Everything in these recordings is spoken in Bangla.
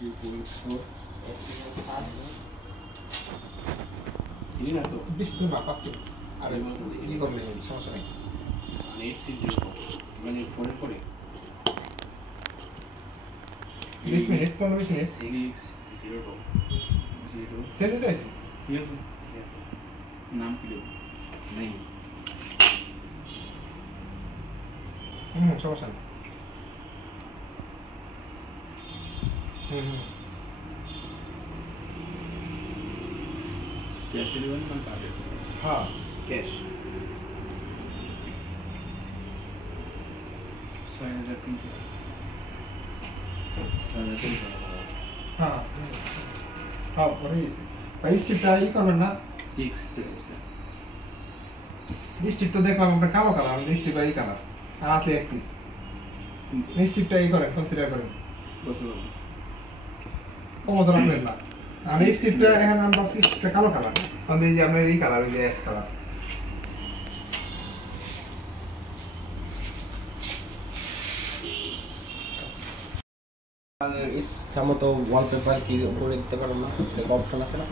ini na to besh to na paske আর এই করলে সমস্যা নাই নেট সিজি মানে ফোন করে 20 মিনিট 15 মিনিট 6 0 সেটা দিয়েছি ঠিক আছে নাম কি দেব নেই সমস্যা নেই कैश डिलीवरी में कार्ड हाँ कैश 6,300 हाँ हाँ वही भाई स्टिप आई करो ना एक स्टिप तो देख लो हम काम करा हम स्टिप आई करा हाँ से एक पीस स्टिप आई करो कंसीडर करो बस কত দাম নেন না আমি স্টিপটা এখন নাম ভাবছি এটা কালো কালার মানে এই যে আপনার এই কালার এই যে অ্যাশ কালার আর ইচ্ছা মতো ওয়ালপেপার কি করে দিতে পারো না একটা অপশন আছে না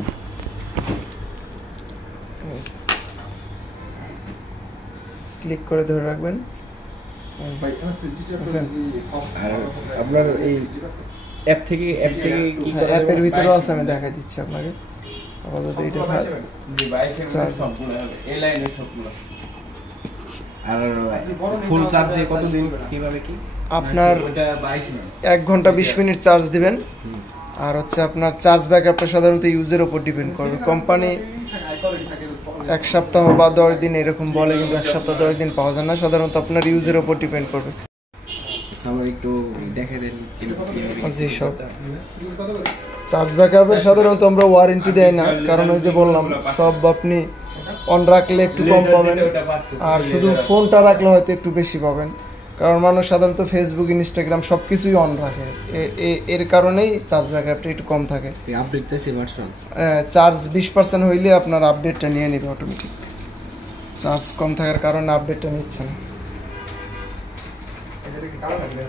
ক্লিক করে ধরে রাখবেন ভাই আপনার এই অ্যাপ থেকে কি করে অ্যাপের ভিতরে আছে আমি দেখাই দিচ্ছি আপনাকে আপাতত এইটা জি বাইকের সবগুলো এই লাইনের সবগুলো আর ফুল চার্জে কতদিন কিভাবে কি আপনার 1 ঘন্টা 20 মিনিট চার্জ দিবেন আর হচ্ছে আপনার চার্জ ব্যাকআপটা সাধারণত ইউজের উপর ডিপেন্ড করবে কোম্পানি 1 সপ্তাহ বা 10 দিন এরকম বলে কিন্তু 1 সপ্তাহ 10 দিন পাওয়া যায় না সাধারণত আপনার ইউজের উপর ডিপেন্ড করবে আমরা একটু দেখাই দেন জি সব চার্জ ব্যাকআপের সাধারণত আমরা ওয়ারেন্টি দেই না কারণ ওই যে বললাম সব আপনি অন রাখলে একটু কম পাবেন আর শুধু ফোনটা রাখলে হয়তো একটু বেশি পাবেন কারণ মানুষ সাধারণত ফেসবুক ইনস্টাগ্রাম সবকিছুই অন রাখে এর কারণেই চার্জ ব্যাকআপটা একটু কম থাকে আপডেট দিতে ভার্সন চার্জ 20% হইলে আপনার আপডেটটা নিয়ে নেবে অটোমেটিক চার্জ কম থাকার কারণে আপডেটটা নিচ্ছে না এটা কি কালো লাগবে